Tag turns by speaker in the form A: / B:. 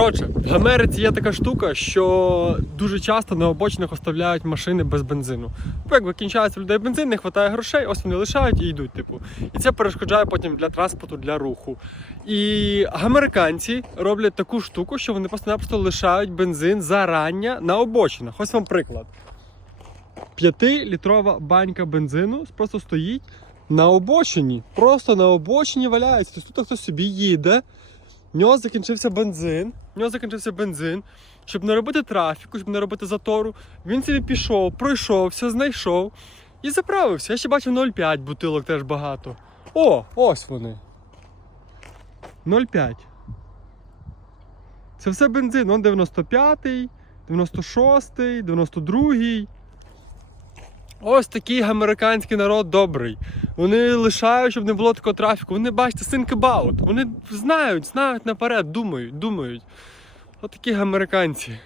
A: Коротше, в Америці є така штука, що дуже часто на обочинах оставляють машини без бензину. Бо якби кінчається в людей бензин, не вистачає грошей, ось вони лишають і йдуть. Типу. І це перешкоджає потім для транспорту, для руху. І американці роблять таку штуку, що вони просто-напросто лишають бензин зарання на обочинах. Ось вам приклад. П'ятилітрова банька бензину просто стоїть на обочині. Просто на обочині валяється. Тобто тут хтось собі їде. В нього закінчився бензин. В нього закінчився бензин. Щоб не робити трафіку, щоб не робити затору. Він собі пішов, пройшовся, знайшов і заправився. Я ще бачив 0,5 бутилок теж багато. О, ось вони. 0,5. Це все бензин. Вон 95-й, 96-й, 92-й. Ось такий американський народ добрий. Вони лишають, щоб не було такого трафіку. Вони бачите, think about. Вони знають, знають наперед, думають, думають. От такі американці.